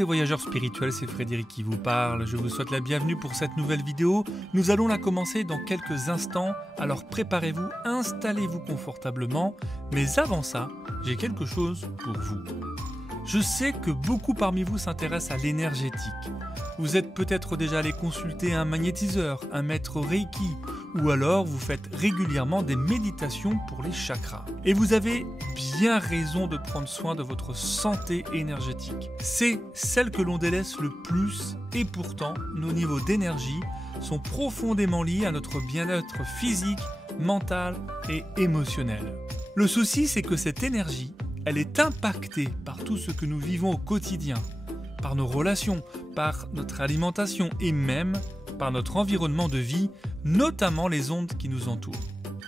les voyageurs spirituels, c'est Frédéric qui vous parle. Je vous souhaite la bienvenue pour cette nouvelle vidéo. Nous allons la commencer dans quelques instants, alors préparez-vous, installez-vous confortablement. Mais avant ça, j'ai quelque chose pour vous. Je sais que beaucoup parmi vous s'intéressent à l'énergétique. Vous êtes peut-être déjà allé consulter un magnétiseur, un maître Reiki, ou alors vous faites régulièrement des méditations pour les chakras. Et vous avez bien raison de prendre soin de votre santé énergétique. C'est celle que l'on délaisse le plus et pourtant nos niveaux d'énergie sont profondément liés à notre bien-être physique, mental et émotionnel. Le souci, c'est que cette énergie, elle est impactée par tout ce que nous vivons au quotidien, par nos relations, par notre alimentation et même par notre environnement de vie, notamment les ondes qui nous entourent.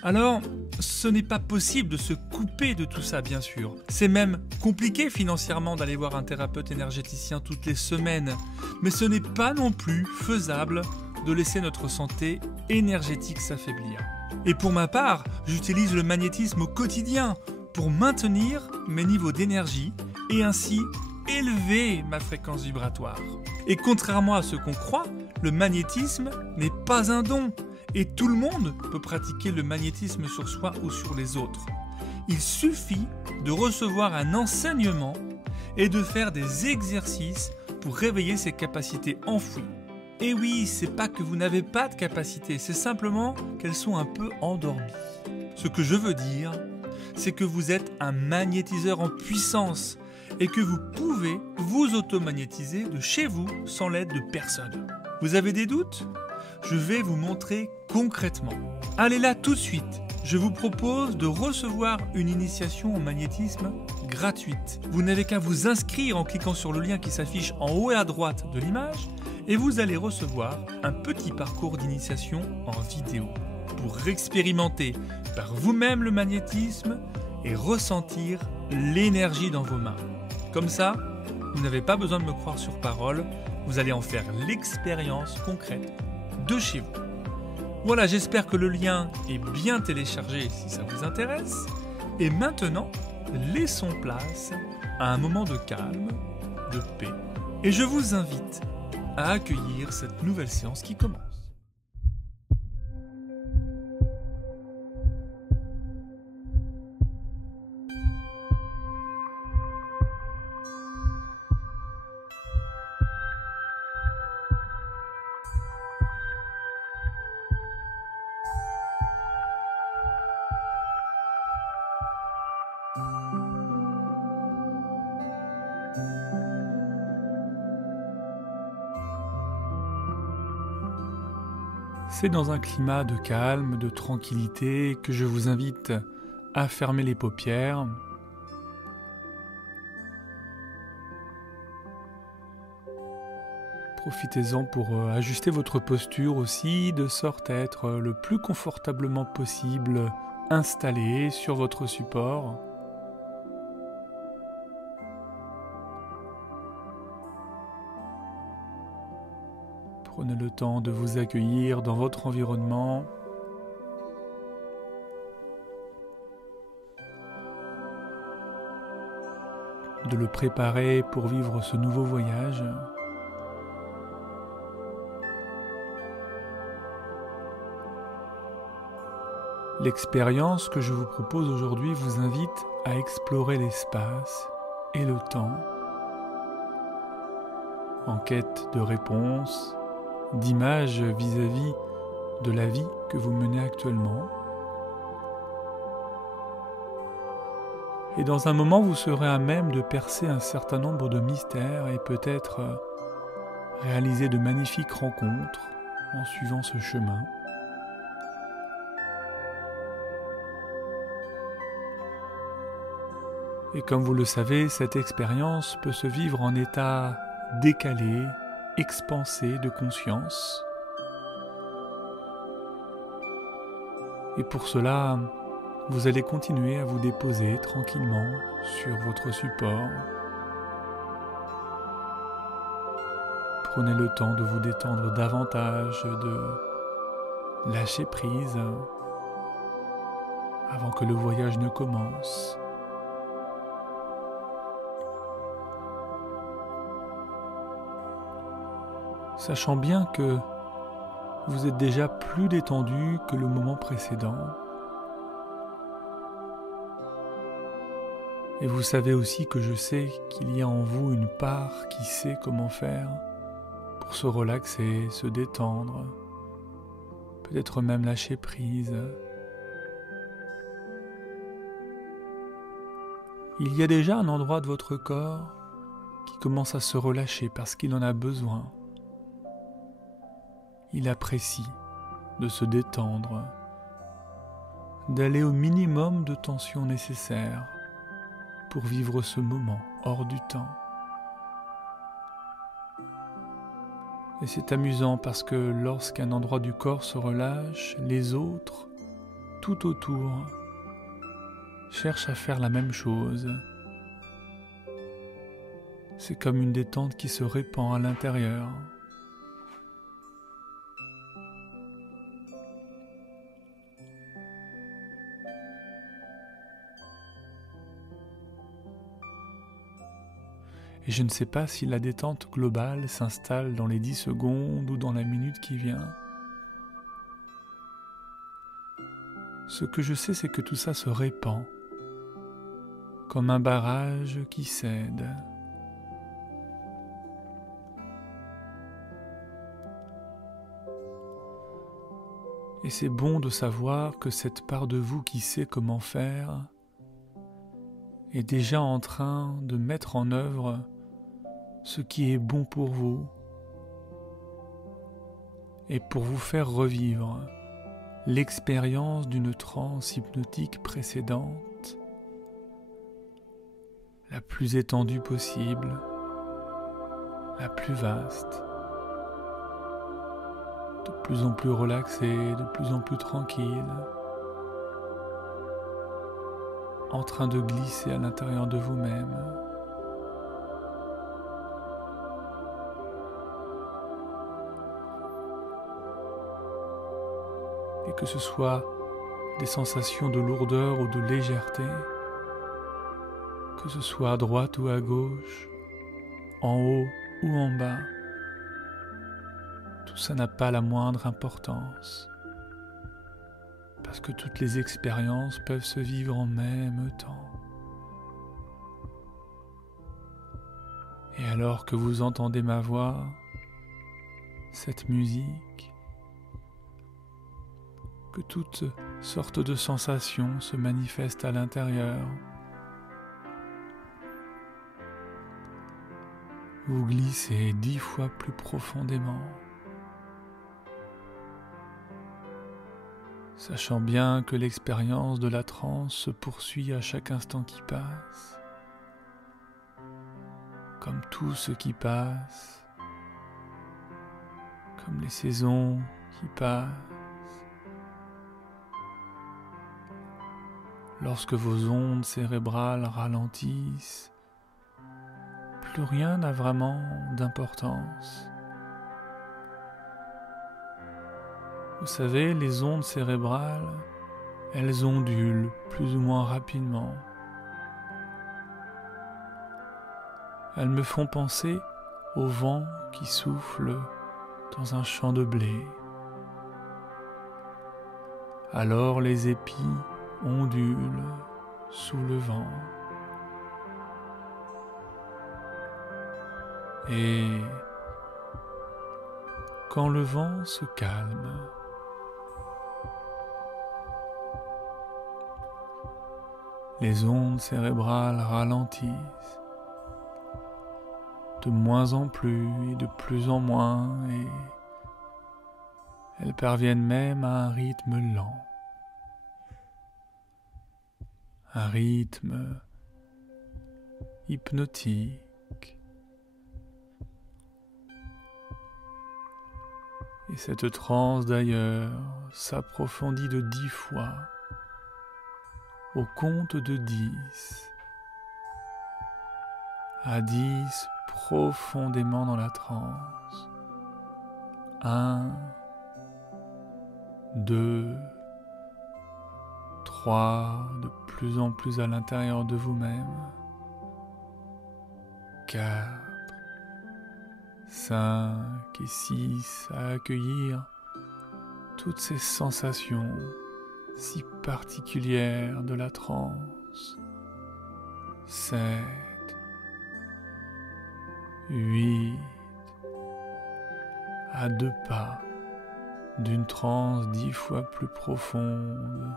Alors, ce n'est pas possible de se couper de tout ça, bien sûr. C'est même compliqué financièrement d'aller voir un thérapeute énergéticien toutes les semaines, mais ce n'est pas non plus faisable de laisser notre santé énergétique s'affaiblir. Et pour ma part, j'utilise le magnétisme au quotidien pour maintenir mes niveaux d'énergie et ainsi élever ma fréquence vibratoire. Et contrairement à ce qu'on croit, le magnétisme n'est pas un don et tout le monde peut pratiquer le magnétisme sur soi ou sur les autres. Il suffit de recevoir un enseignement et de faire des exercices pour réveiller ses capacités enfouies. Et oui, c'est pas que vous n'avez pas de capacités, c'est simplement qu'elles sont un peu endormies. Ce que je veux dire, c'est que vous êtes un magnétiseur en puissance et que vous pouvez vous auto-magnétiser de chez vous sans l'aide de personne. Vous avez des doutes ? Je vais vous montrer concrètement. Allez là tout de suite. Je vous propose de recevoir une initiation au magnétisme gratuite. Vous n'avez qu'à vous inscrire en cliquant sur le lien qui s'affiche en haut et à droite de l'image et vous allez recevoir un petit parcours d'initiation en vidéo pour expérimenter par vous-même le magnétisme et ressentir l'énergie dans vos mains. Comme ça, vous n'avez pas besoin de me croire sur parole, vous allez en faire l'expérience concrète de chez vous. Voilà, j'espère que le lien est bien téléchargé si ça vous intéresse. Et maintenant, laissons place à un moment de calme, de paix. Et je vous invite à accueillir cette nouvelle séance qui commence. C'est dans un climat de calme, de tranquillité que je vous invite à fermer les paupières. Profitez-en pour ajuster votre posture aussi, de sorte à être le plus confortablement possible installé sur votre support. Prenez le temps de vous accueillir dans votre environnement. De le préparer pour vivre ce nouveau voyage. L'expérience que je vous propose aujourd'hui vous invite à explorer l'espace et le temps en quête de réponses, d'images vis-à-vis de la vie que vous menez actuellement. Et dans un moment, vous serez à même de percer un certain nombre de mystères et peut-être réaliser de magnifiques rencontres en suivant ce chemin. Et comme vous le savez, cette expérience peut se vivre en état décalé, expansé de conscience. Et pour cela, vous allez continuer à vous déposer tranquillement sur votre support. Prenez le temps de vous détendre davantage, de lâcher prise avant que le voyage ne commence. sachant bien que vous êtes déjà plus détendu que le moment précédent. Et vous savez aussi que je sais qu'il y a en vous une part qui sait comment faire pour se relaxer, se détendre, peut-être même lâcher prise. Il y a déjà un endroit de votre corps qui commence à se relâcher parce qu'il en a besoin. Il apprécie de se détendre, d'aller au minimum de tension nécessaire pour vivre ce moment hors du temps. Et c'est amusant parce que lorsqu'un endroit du corps se relâche, les autres, tout autour, cherchent à faire la même chose. C'est comme une détente qui se répand à l'intérieur. Et je ne sais pas si la détente globale s'installe dans les 10 secondes ou dans la minute qui vient. Ce que je sais, c'est que tout ça se répand, comme un barrage qui cède. Et c'est bon de savoir que cette part de vous qui sait comment faire est déjà en train de mettre en œuvre ce qui est bon pour vous et pour vous faire revivre l'expérience d'une transe hypnotique précédente, la plus étendue possible, la plus vaste, de plus en plus relaxée, de plus en plus tranquille, en train de glisser à l'intérieur de vous-même. Et que ce soit des sensations de lourdeur ou de légèreté, que ce soit à droite ou à gauche, en haut ou en bas, tout ça n'a pas la moindre importance, parce que toutes les expériences peuvent se vivre en même temps. Et alors que vous entendez ma voix, cette musique, que toutes sortes de sensations se manifestent à l'intérieur. Vous glissez 10 fois plus profondément, sachant bien que l'expérience de la transe se poursuit à chaque instant qui passe, comme tout ce qui passe, comme les saisons qui passent. Lorsque vos ondes cérébrales ralentissent, plus rien n'a vraiment d'importance. Vous savez, les ondes cérébrales, elles ondulent plus ou moins rapidement. Elles me font penser au vent qui souffle dans un champ de blé. Alors les épis ondule sous le vent. Et quand le vent se calme, les ondes cérébrales ralentissent de moins en plus et de plus en moins, et elles parviennent même à un rythme lent. Un rythme hypnotique. Et cette transe d'ailleurs s'approfondit de 10 fois, au compte de 10. À 10, profondément dans la transe. 1, 2, 3, de plus en plus à l'intérieur de vous-même. 4, 5 et 6 à accueillir toutes ces sensations si particulières de la transe. 7, 8, à 2 pas d'une transe 10 fois plus profonde.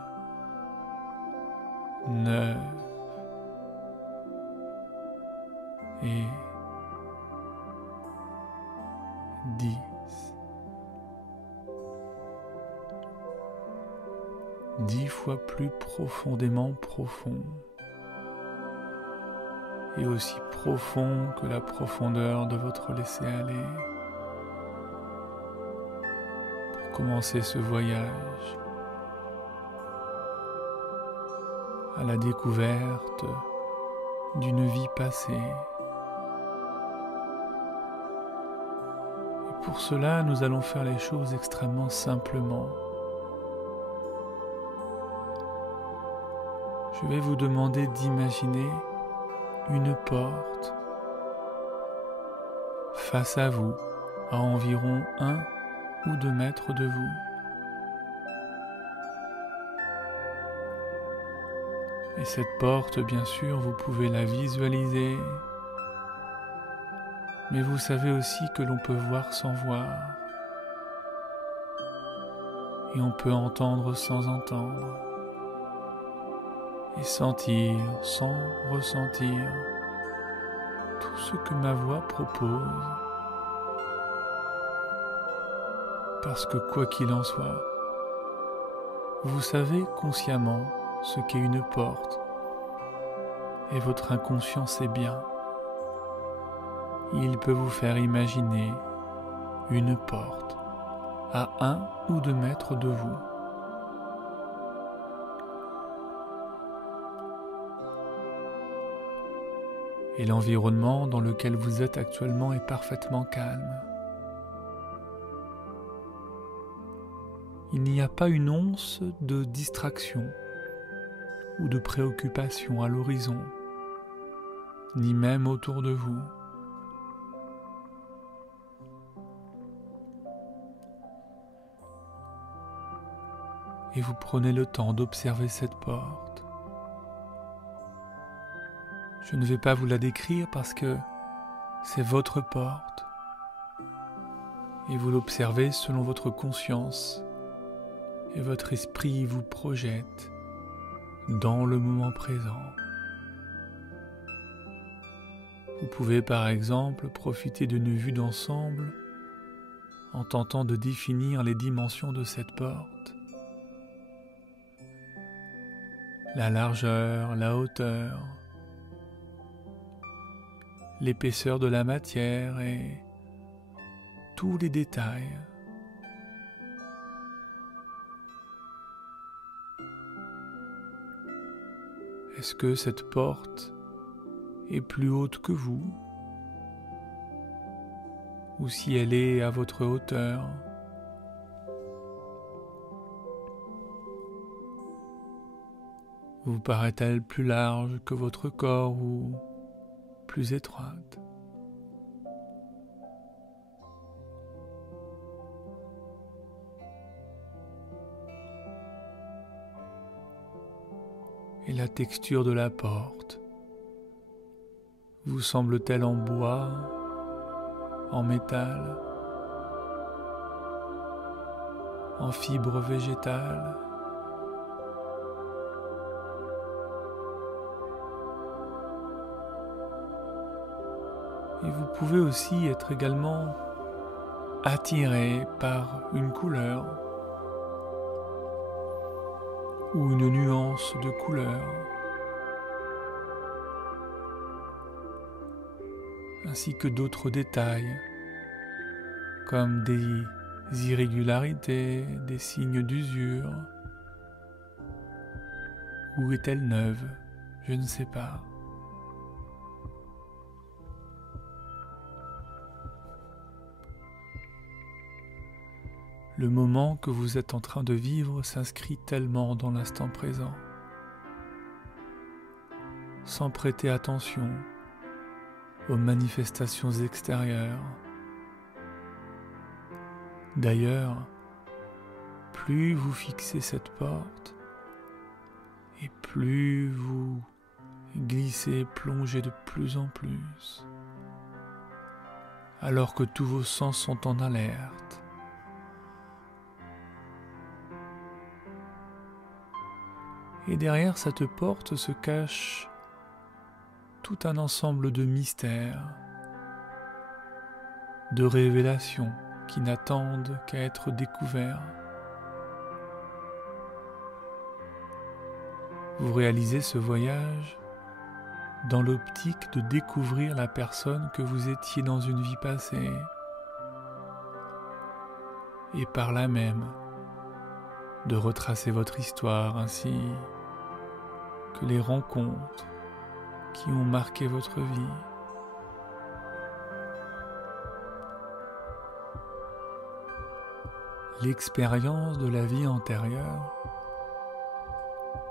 9 et 10. Dix fois plus profondément profond, et aussi profond que la profondeur de votre laisser-aller. Pour commencer ce voyage à la découverte d'une vie passée. Et pour cela, nous allons faire les choses extrêmement simplement. Je vais vous demander d'imaginer une porte face à vous, à environ 1 ou 2 mètres de vous. Et cette porte, bien sûr, vous pouvez la visualiser, mais vous savez aussi que l'on peut voir sans voir, et on peut entendre sans entendre, et sentir sans ressentir tout ce que ma voix propose. Parce que quoi qu'il en soit, vous savez consciemment ce qu'est une porte, et votre inconscient sait bien. Il peut vous faire imaginer une porte à 1 ou 2 mètres de vous. Et l'environnement dans lequel vous êtes actuellement est parfaitement calme. Il n'y a pas une once de distraction ou de préoccupation à l'horizon, ni même autour de vous. Et vous prenez le temps d'observer cette porte. Je ne vais pas vous la décrire parce que c'est votre porte et vous l'observez selon votre conscience et votre esprit vous projette dans le moment présent. Vous pouvez par exemple profiter d'une vue d'ensemble en tentant de définir les dimensions de cette porte. La largeur, la hauteur, l'épaisseur de la matière et tous les détails. Est-ce que cette porte est plus haute que vous? Ou si elle est à votre hauteur? Vous paraît-elle plus large que votre corps ou plus étroite? Et la texture de la porte vous semble-t-elle en bois, en métal, en fibre végétale? Et vous pouvez aussi être également attiré par une couleur ou une nuance de couleur, ainsi que d'autres détails comme des irrégularités, des signes d'usure. Ou est-elle neuve? Je ne sais pas. Le moment que vous êtes en train de vivre s'inscrit tellement dans l'instant présent, sans prêter attention aux manifestations extérieures D'ailleurs, plus vous fixez cette porte, et plus vous glissez et plongez de plus en plus, alors que tous vos sens sont en alerte. Et derrière cette porte se cache tout un ensemble de mystères, de révélations qui n'attendent qu'à être découverts. Vous réalisez ce voyage dans l'optique de découvrir la personne que vous étiez dans une vie passée, et par là même de retracer votre histoire ainsi que les rencontres qui ont marqué votre vie. L'expérience de la vie antérieure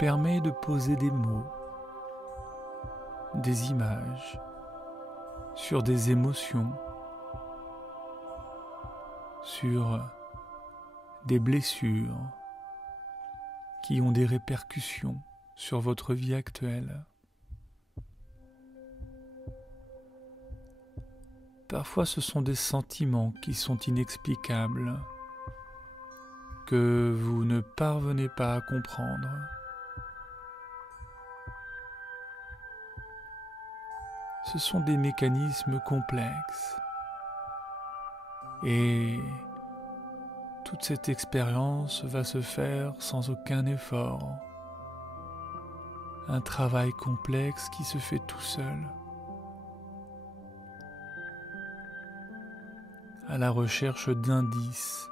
permet de poser des mots, des images sur des émotions, sur des blessures qui ont des répercussions sur votre vie actuelle. Parfois ce sont des sentiments qui sont inexplicables, que vous ne parvenez pas à comprendre. Ce sont des mécanismes complexes et toute cette expérience va se faire sans aucun effort. Un travail complexe qui se fait tout seul, à la recherche d'indices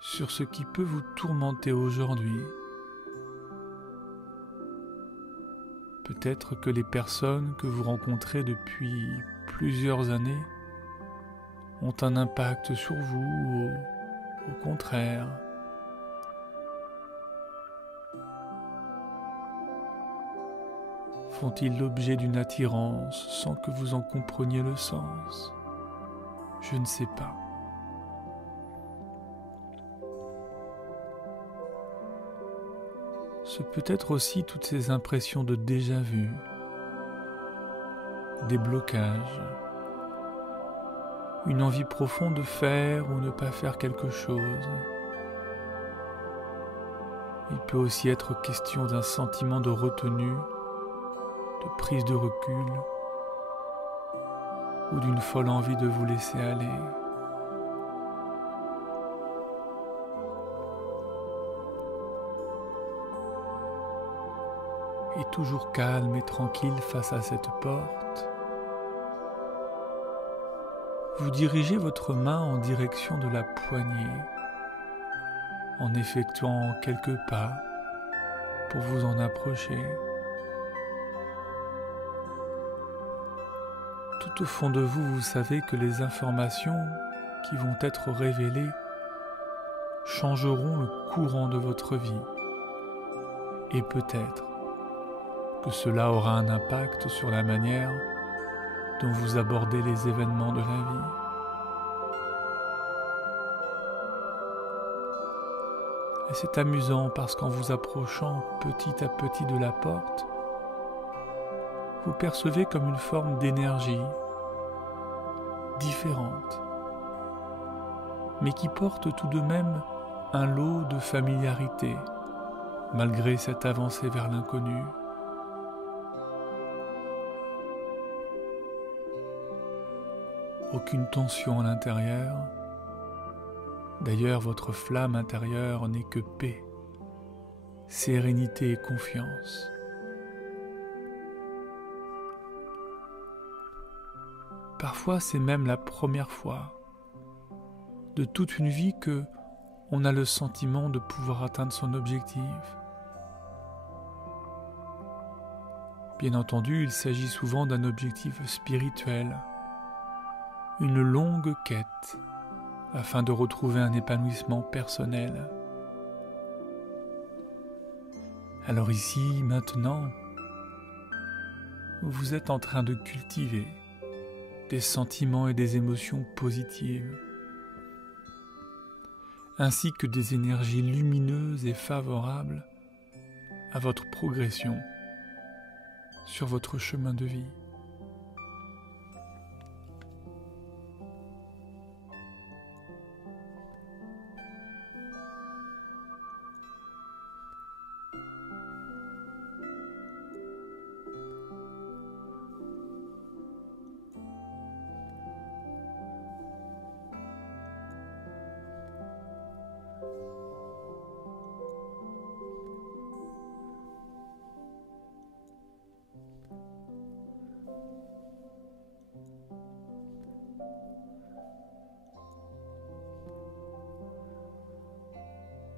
sur ce qui peut vous tourmenter aujourd'hui. Peut-être que les personnes que vous rencontrez depuis plusieurs années ont un impact sur vous ou au contraire. Font-ils l'objet d'une attirance sans que vous en compreniez le sens? Je ne sais pas. Ce peut être aussi toutes ces impressions de déjà-vu, des blocages, une envie profonde de faire ou ne pas faire quelque chose. Il peut aussi être question d'un sentiment de retenue, de prise de recul, ou d'une folle envie de vous laisser aller. Et toujours calme et tranquille face à cette porte, vous dirigez votre main en direction de la poignée, en effectuant quelques pas pour vous en approcher. Tout au fond de vous, vous savez que les informations qui vont être révélées changeront le courant de votre vie. Et peut-être que cela aura un impact sur la manière dont vous abordez les événements de la vie. Et c'est amusant parce qu'en vous approchant petit à petit de la porte, vous percevez comme une forme d'énergie différente, mais qui porte tout de même un lot de familiarité, malgré cette avancée vers l'inconnu. Aucune tension à l'intérieur. D'ailleurs, votre flamme intérieure n'est que paix, sérénité et confiance. Parfois, c'est même la première fois de toute une vie que on a le sentiment de pouvoir atteindre son objectif. Bien entendu, il s'agit souvent d'un objectif spirituel, une longue quête afin de retrouver un épanouissement personnel. Alors ici, maintenant, vous êtes en train de cultiver des sentiments et des émotions positives. ainsi que des énergies lumineuses et favorables à votre progression sur votre chemin de vie.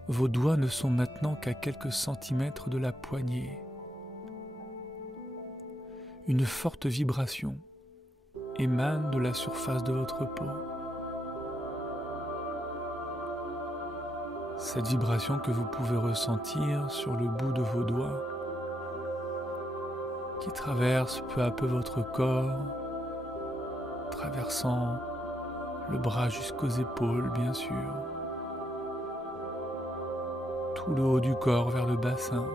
Vos doigts ne sont maintenant qu'à quelques centimètres de la poignée. Une forte vibration émane de la surface de votre peau. Cette vibration que vous pouvez ressentir sur le bout de vos doigts, qui traverse peu à peu votre corps, traversant le bras jusqu'aux épaules, bien sûr. Tout le haut du corps vers le bassin,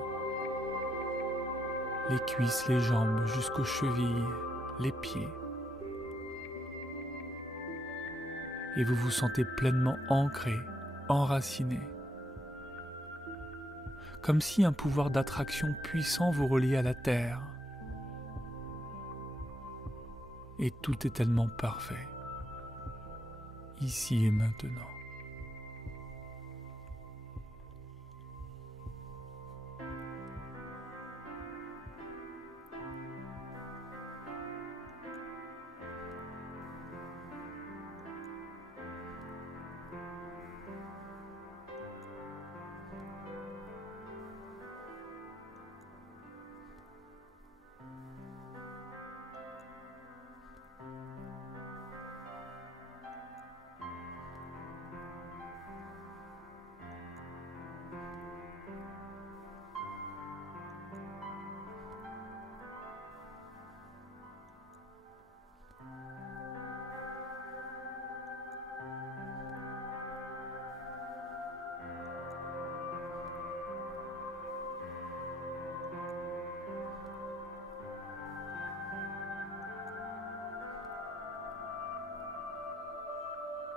les cuisses, les jambes jusqu'aux chevilles, les pieds. Et vous vous sentez pleinement ancré, enraciné, comme si un pouvoir d'attraction puissant vous reliait à la terre. Et tout est tellement parfait, ici et maintenant.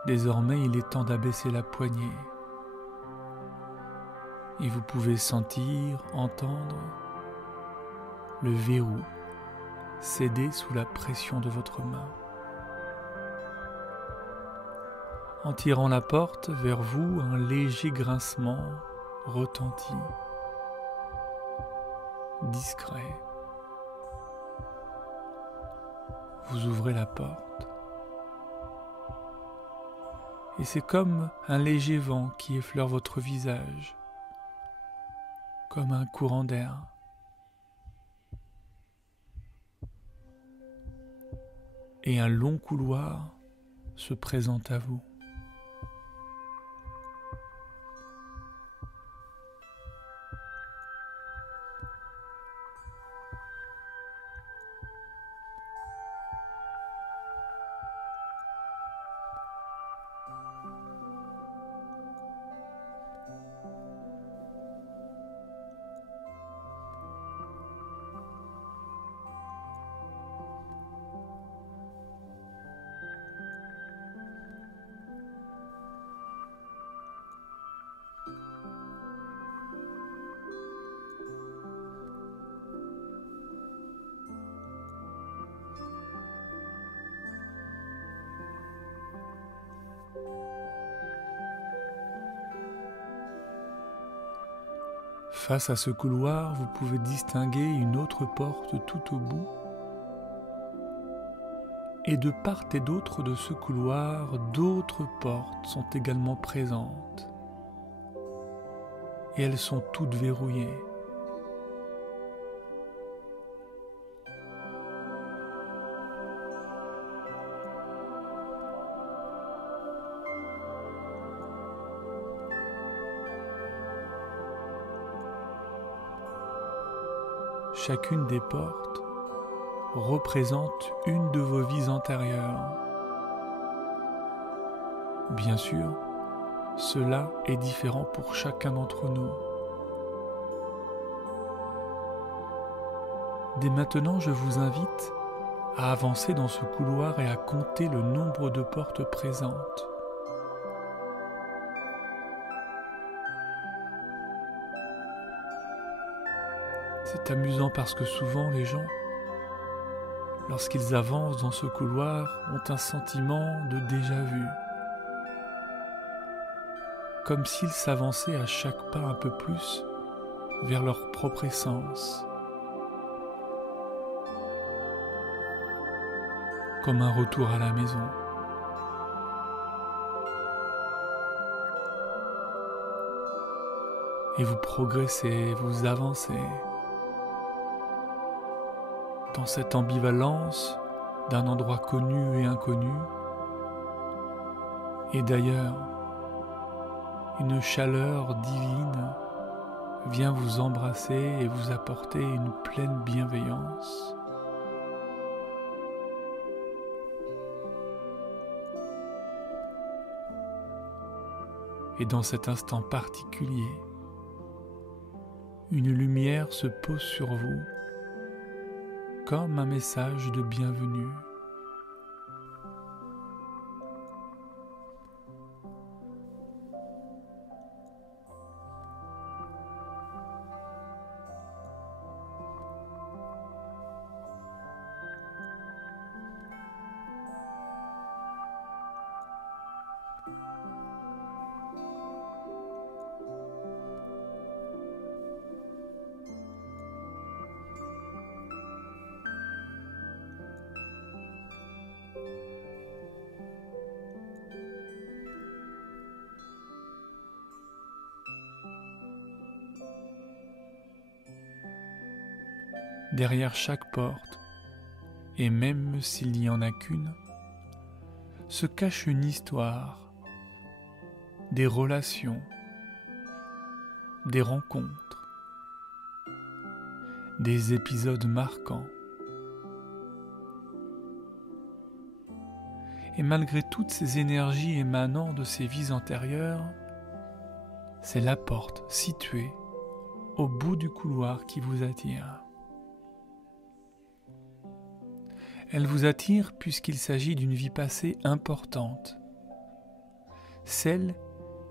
Désormais, il est temps d'abaisser la poignée. Et vous pouvez sentir, entendre le verrou céder sous la pression de votre main. En tirant la porte vers vous, un léger grincement retentit, discret. Vous ouvrez la porte. Et c'est comme un léger vent qui effleure votre visage, comme un courant d'air. Et un long couloir se présente à vous. Face à ce couloir, vous pouvez distinguer une autre porte tout au bout. Et de part et d'autre de ce couloir, d'autres portes sont également présentes. Et elles sont toutes verrouillées. Chacune des portes représente une de vos vies antérieures. Bien sûr, cela est différent pour chacun d'entre nous. Dès maintenant, je vous invite à avancer dans ce couloir et à compter le nombre de portes présentes. C'est amusant parce que souvent les gens, lorsqu'ils avancent dans ce couloir, ont un sentiment de déjà-vu, comme s'ils s'avançaient à chaque pas un peu plus vers leur propre essence, comme un retour à la maison. Et vous progressez, vous avancez dans cette ambivalence d'un endroit connu et inconnu. Et d'ailleurs, une chaleur divine vient vous embrasser et vous apporter une pleine bienveillance. Et dans cet instant particulier, une lumière se pose sur vous comme un message de bienvenue. Derrière chaque porte, et même s'il n'y en a qu'une, se cache une histoire, des relations, des rencontres, des épisodes marquants. Et malgré toutes ces énergies émanant de ces vies antérieures, c'est la porte située au bout du couloir qui vous attire. Elle vous attire puisqu'il s'agit d'une vie passée importante, celle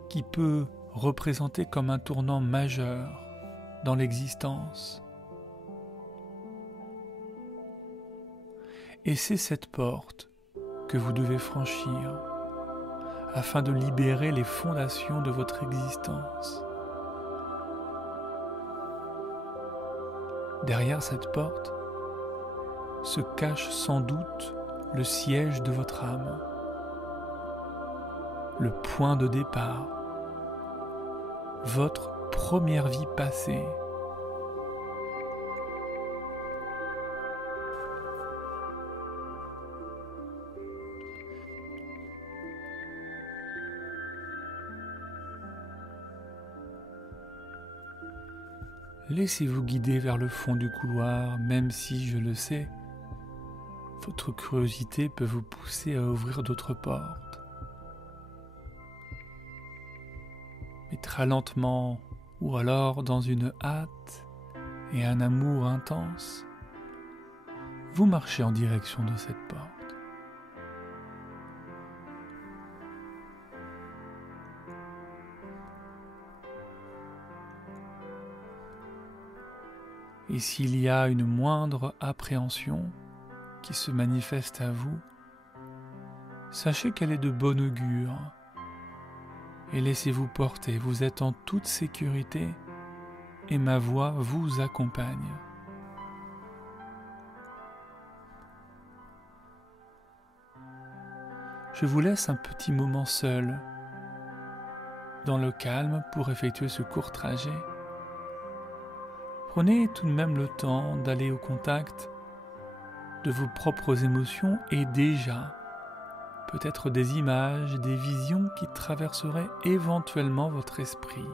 qui peut représenter comme un tournant majeur dans l'existence. Et c'est cette porte que vous devez franchir afin de libérer les fondations de votre existence. Derrière cette porte se cache sans doute le siège de votre âme, le point de départ, votre première vie passée. Laissez-vous guider vers le fond du couloir, même si, je le sais, votre curiosité peut vous pousser à ouvrir d'autres portes. Mais très lentement, ou alors dans une hâte et un amour intense, vous marchez en direction de cette porte. Et s'il y a une moindre appréhension qui se manifeste à vous, sachez qu'elle est de bon augure et laissez-vous porter, vous êtes en toute sécurité et ma voix vous accompagne. Je vous laisse un petit moment seul, dans le calme pour effectuer ce court trajet. Prenez tout de même le temps d'aller au contact de vos propres émotions et déjà, peut-être des images, des visions qui traverseraient éventuellement votre esprit.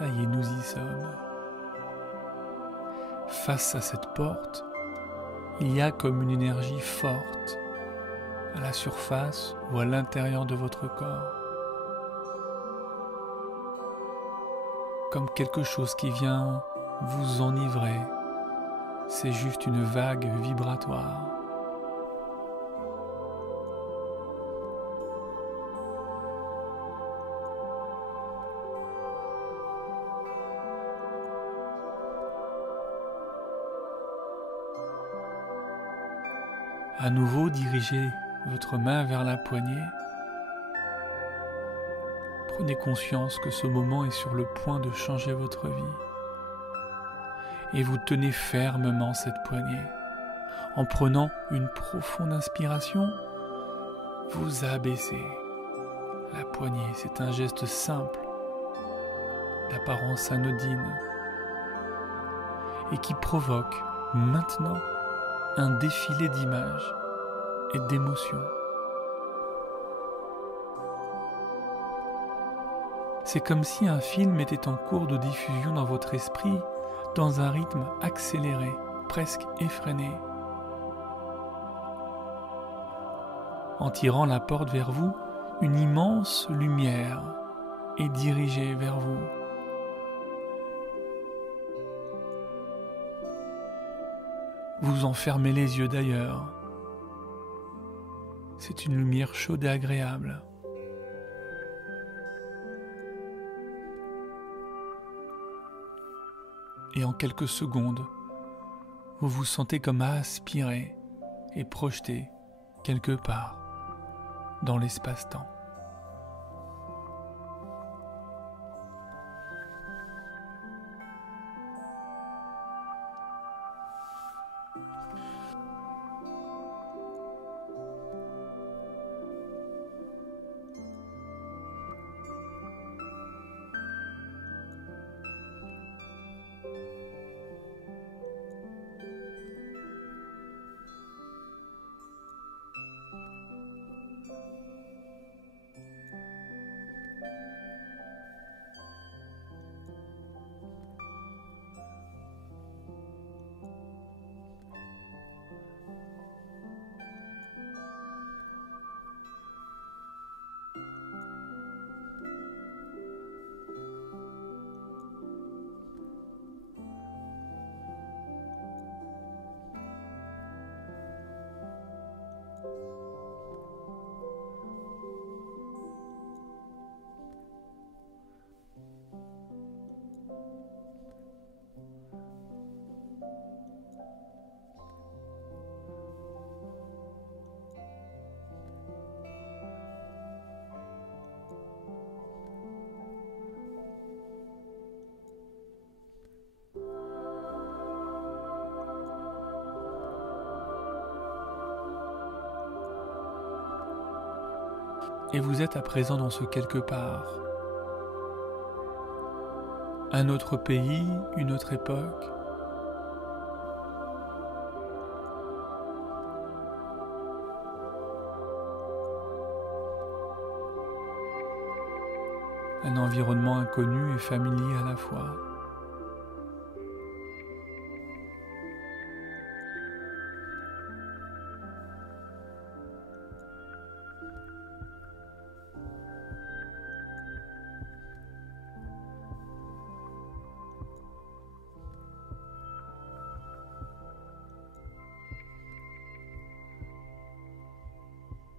Ça y est, nous y sommes. Face à cette porte, il y a comme une énergie forte à la surface ou à l'intérieur de votre corps. Comme quelque chose qui vient vous enivrer. C'est juste une vague vibratoire. À nouveau, dirigez votre main vers la poignée. Prenez conscience que ce moment est sur le point de changer votre vie. Et vous tenez fermement cette poignée. En prenant une profonde inspiration, vous abaissez la poignée. C'est un geste simple, d'apparence anodine, et qui provoque maintenant un défilé d'images et d'émotions. C'est comme si un film était en cours de diffusion dans votre esprit, dans un rythme accéléré, presque effréné. En tirant la porte vers vous, une immense lumière est dirigée vers vous. Vous en fermez les yeux d'ailleurs. C'est une lumière chaude et agréable. Et en quelques secondes, vous vous sentez comme aspiré et projeté quelque part dans l'espace-temps. Et vous êtes à présent dans ce quelque part. Un autre pays, une autre époque. Un environnement inconnu et familier à la fois.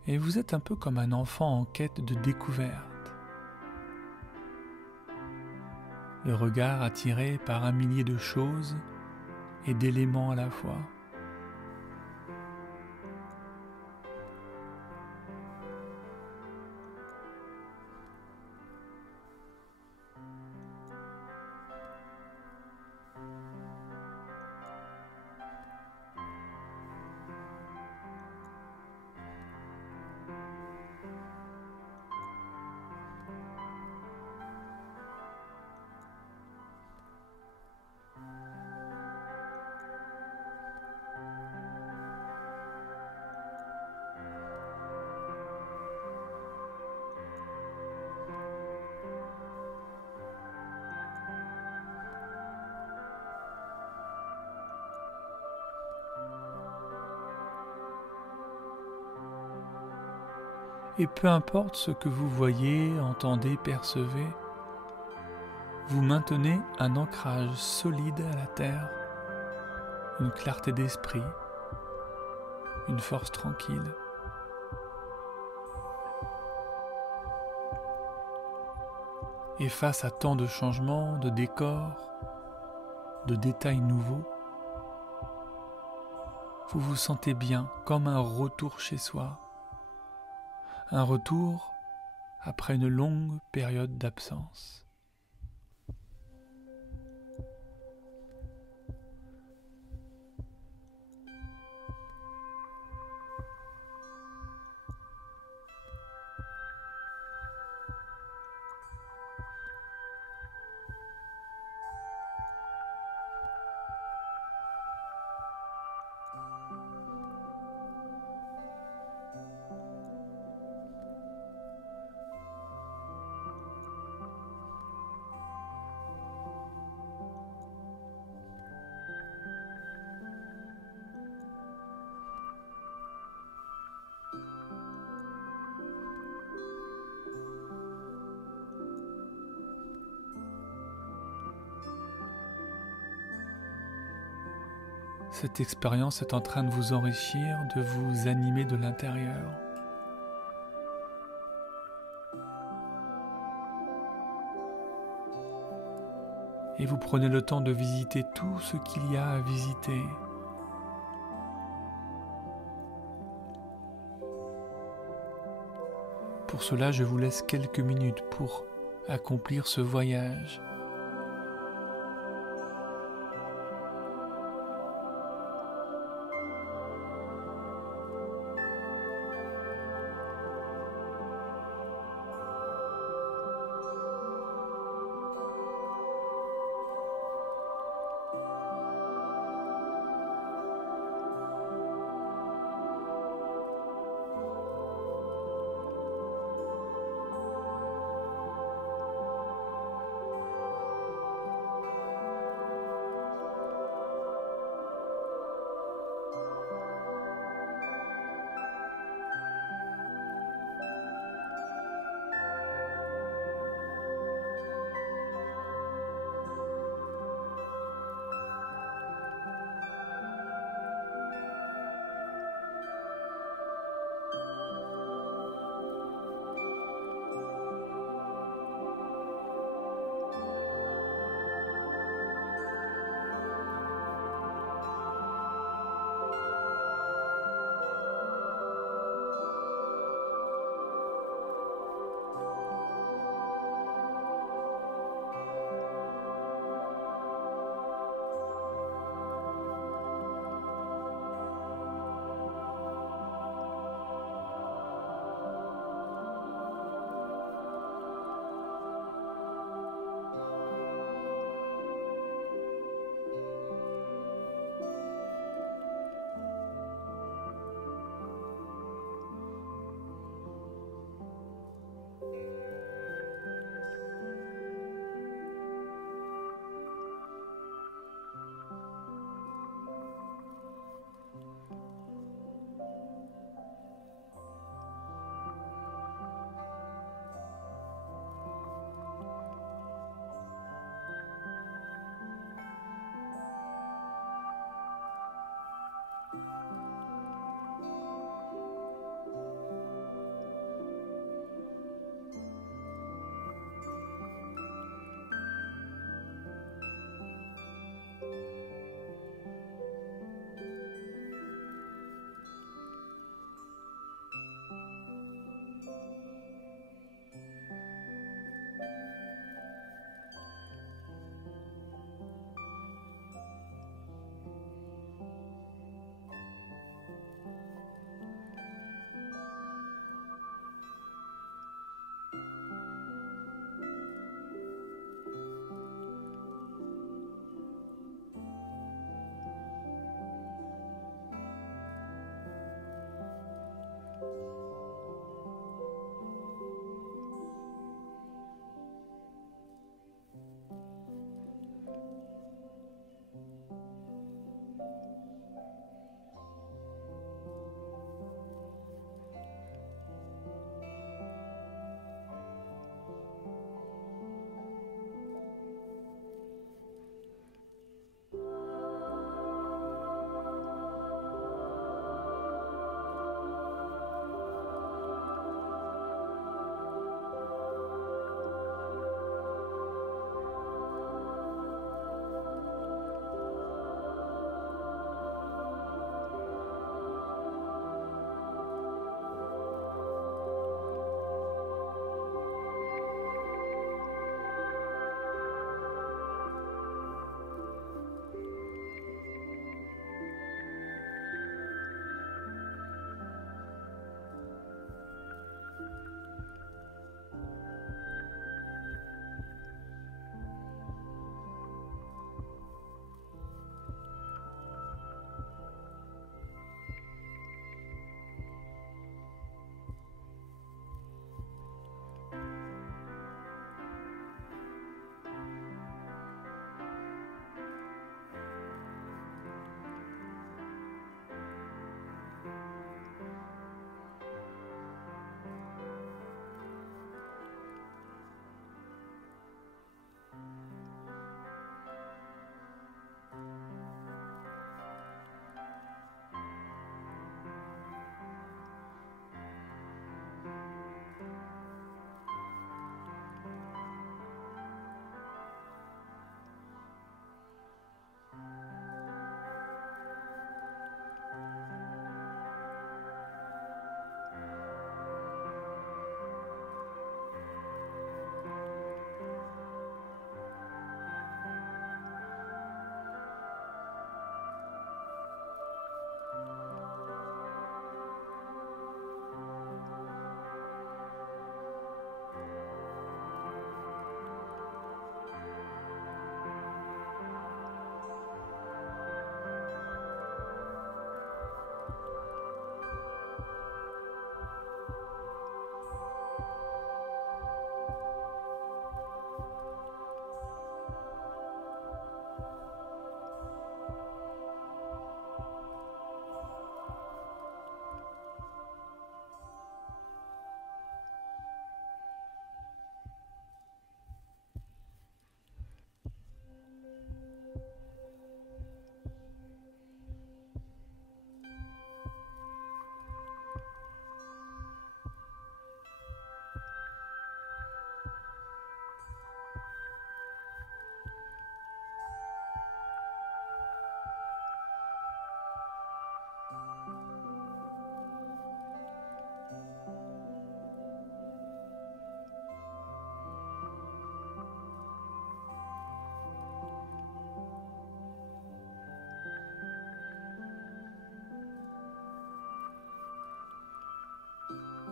Et vous êtes un peu comme un enfant en quête de découverte. Le regard attiré par un millier de choses et d'éléments à la fois. Et peu importe ce que vous voyez, entendez, percevez, vous maintenez un ancrage solide à la terre, une clarté d'esprit, une force tranquille. Et face à tant de changements, de décors, de détails nouveaux, vous vous sentez bien, comme un retour chez soi. Un retour après une longue période d'absence. Cette expérience est en train de vous enrichir, de vous animer de l'intérieur. Et vous prenez le temps de visiter tout ce qu'il y a à visiter. Pour cela, je vous laisse quelques minutes pour accomplir ce voyage.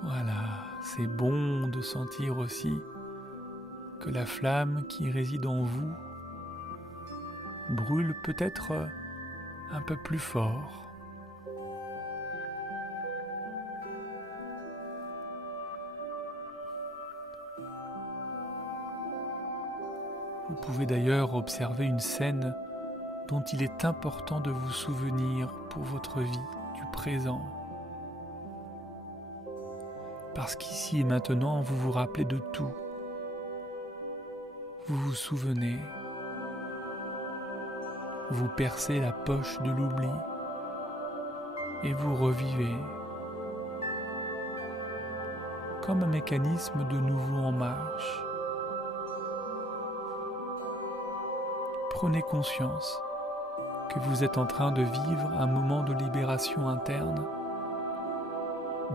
Voilà, c'est bon de sentir aussi que la flamme qui réside en vous brûle peut-être un peu plus fort. Vous pouvez d'ailleurs observer une scène dont il est important de vous souvenir pour votre vie du présent. Parce qu'ici et maintenant, vous vous rappelez de tout. Vous vous souvenez. Vous percez la poche de l'oubli et vous revivez. Comme un mécanisme de nouveau en marche. Prenez conscience que vous êtes en train de vivre un moment de libération interne,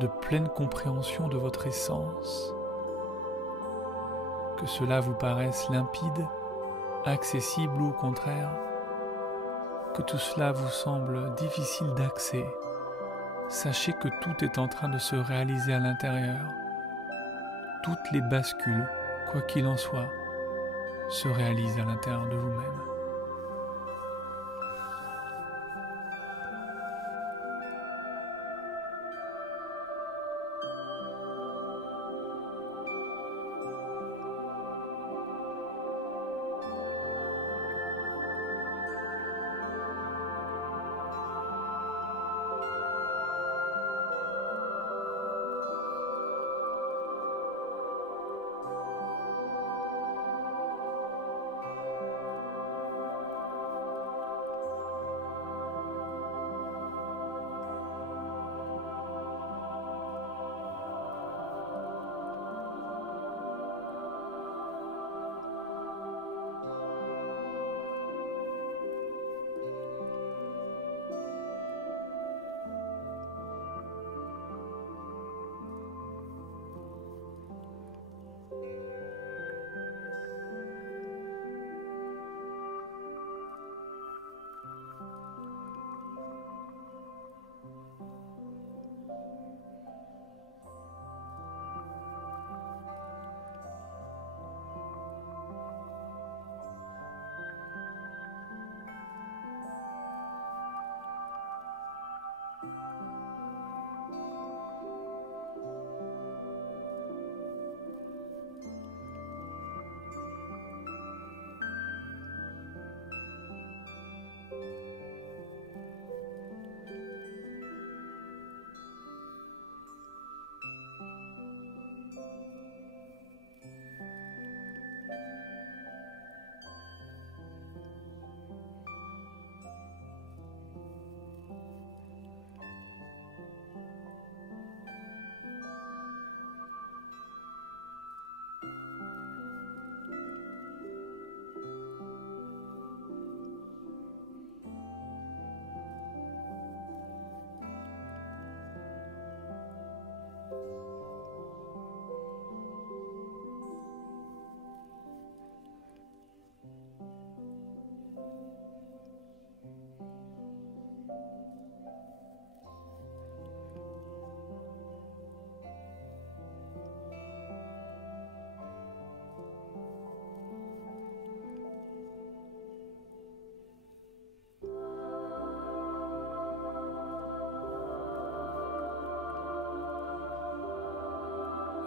de pleine compréhension de votre essence, que cela vous paraisse limpide, accessible ou au contraire, que tout cela vous semble difficile d'accès, sachez que tout est en train de se réaliser à l'intérieur. Toutes les bascules, quoi qu'il en soit, se réalisent à l'intérieur de vous-même.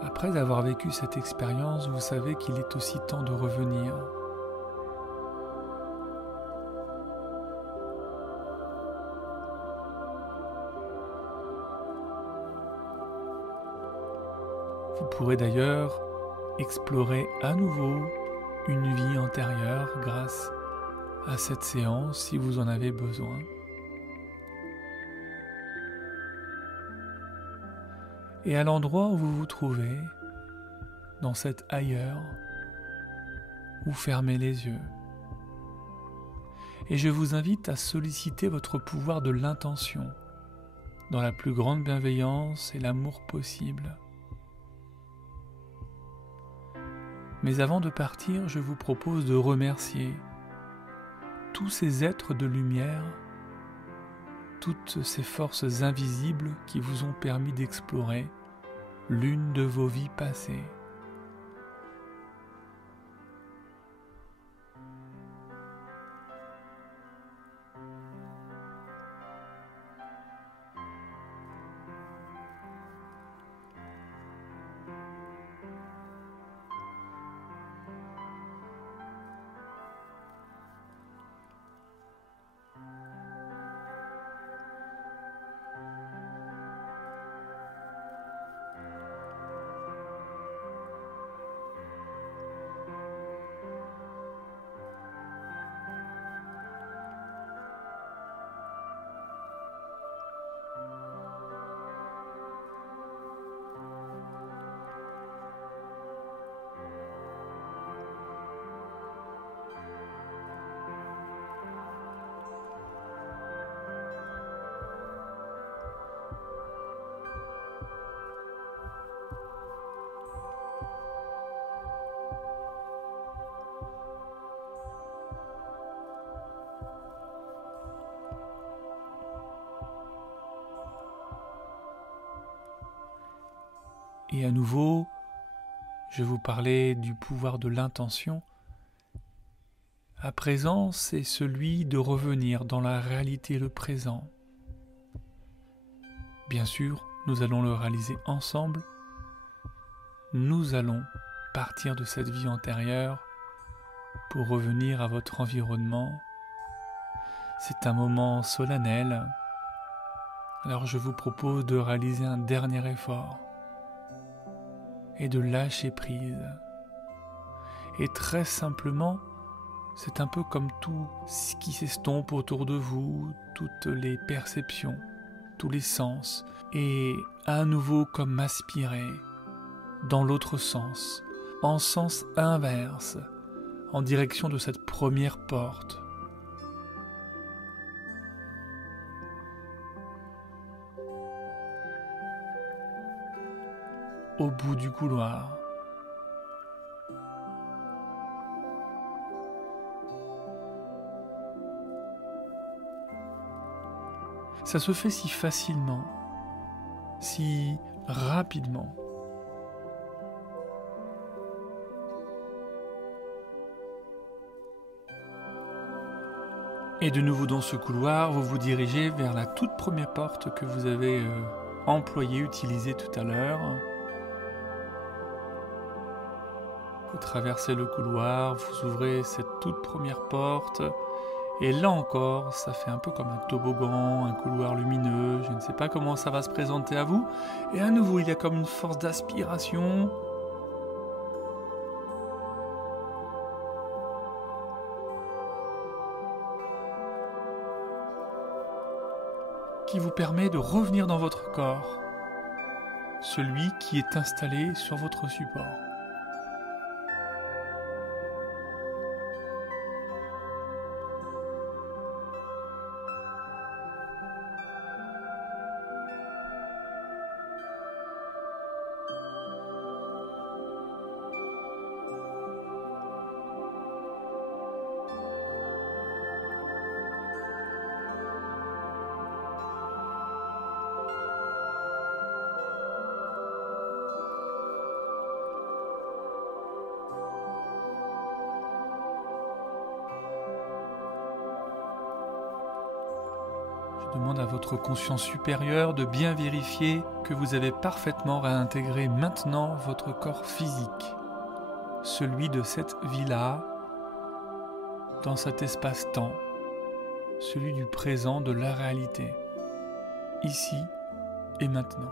Après avoir vécu cette expérience, vous savez qu'il est aussi temps de revenir. Vous pourrez d'ailleurs explorer à nouveau une vie antérieure grâce à cette séance si vous en avez besoin. Et à l'endroit où vous vous trouvez, dans cet ailleurs, vous fermez les yeux. Et je vous invite à solliciter votre pouvoir de l'intention, dans la plus grande bienveillance et l'amour possible. Mais avant de partir, je vous propose de remercier tous ces êtres de lumière, toutes ces forces invisibles qui vous ont permis d'explorer l'une de vos vies passées. Et à nouveau, je vous parlais du pouvoir de l'intention. À présent, c'est celui de revenir dans la réalité, le présent. Bien sûr, nous allons le réaliser ensemble. Nous allons partir de cette vie antérieure pour revenir à votre environnement. C'est un moment solennel. Alors je vous propose de réaliser un dernier effort et de lâcher prise. Et très simplement, c'est un peu comme tout ce qui s'estompe autour de vous, toutes les perceptions, tous les sens, et à nouveau comme aspirer dans l'autre sens, en sens inverse, en direction de cette première porte. Au bout du couloir. Ça se fait si facilement, si rapidement. Et de nouveau dans ce couloir, vous vous dirigez vers la toute première porte que vous avez employée, utilisée tout à l'heure. Vous traversez le couloir, vous ouvrez cette toute première porte, et là encore, ça fait un peu comme un toboggan, un couloir lumineux, je ne sais pas comment ça va se présenter à vous, et à nouveau, il y a comme une force d'aspiration. Qui vous permet de revenir dans votre corps, celui qui est installé sur votre support. Je demande à votre conscience supérieure de bien vérifier que vous avez parfaitement réintégré maintenant votre corps physique, celui de cette vie-là, dans cet espace-temps, celui du présent, de la réalité, ici et maintenant.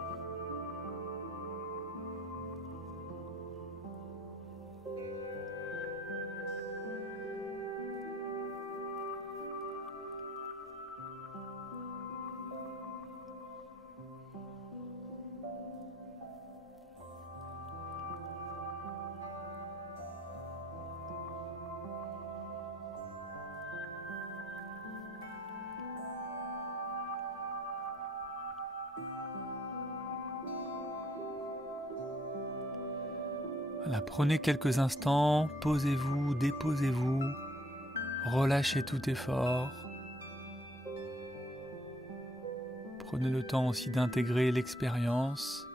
Voilà, prenez quelques instants, posez-vous, déposez-vous, relâchez tout effort. Prenez le temps aussi d'intégrer l'expérience.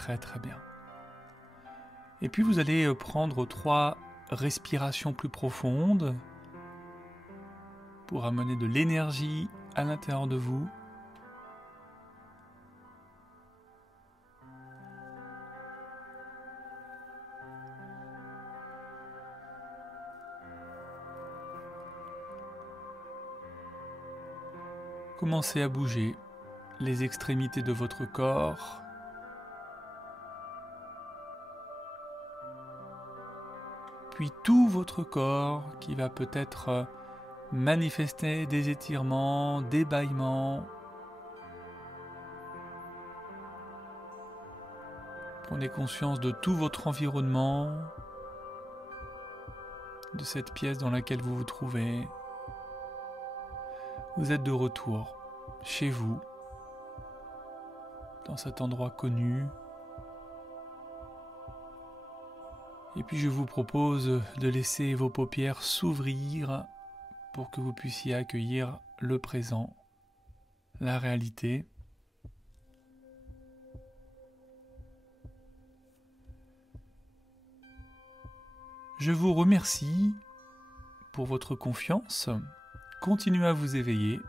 Très très bien. Et puis vous allez prendre 3 respirations plus profondes pour amener de l'énergie à l'intérieur de vous. Commencez à bouger les extrémités de votre corps. Puis tout votre corps qui va peut-être manifester des étirements, des bâillements. Prenez conscience de tout votre environnement, de cette pièce dans laquelle vous vous trouvez. Vous êtes de retour chez vous, dans cet endroit connu. Et puis je vous propose de laisser vos paupières s'ouvrir pour que vous puissiez accueillir le présent, la réalité. Je vous remercie pour votre confiance. Continuez à vous éveiller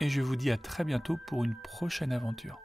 et je vous dis à très bientôt pour une prochaine aventure.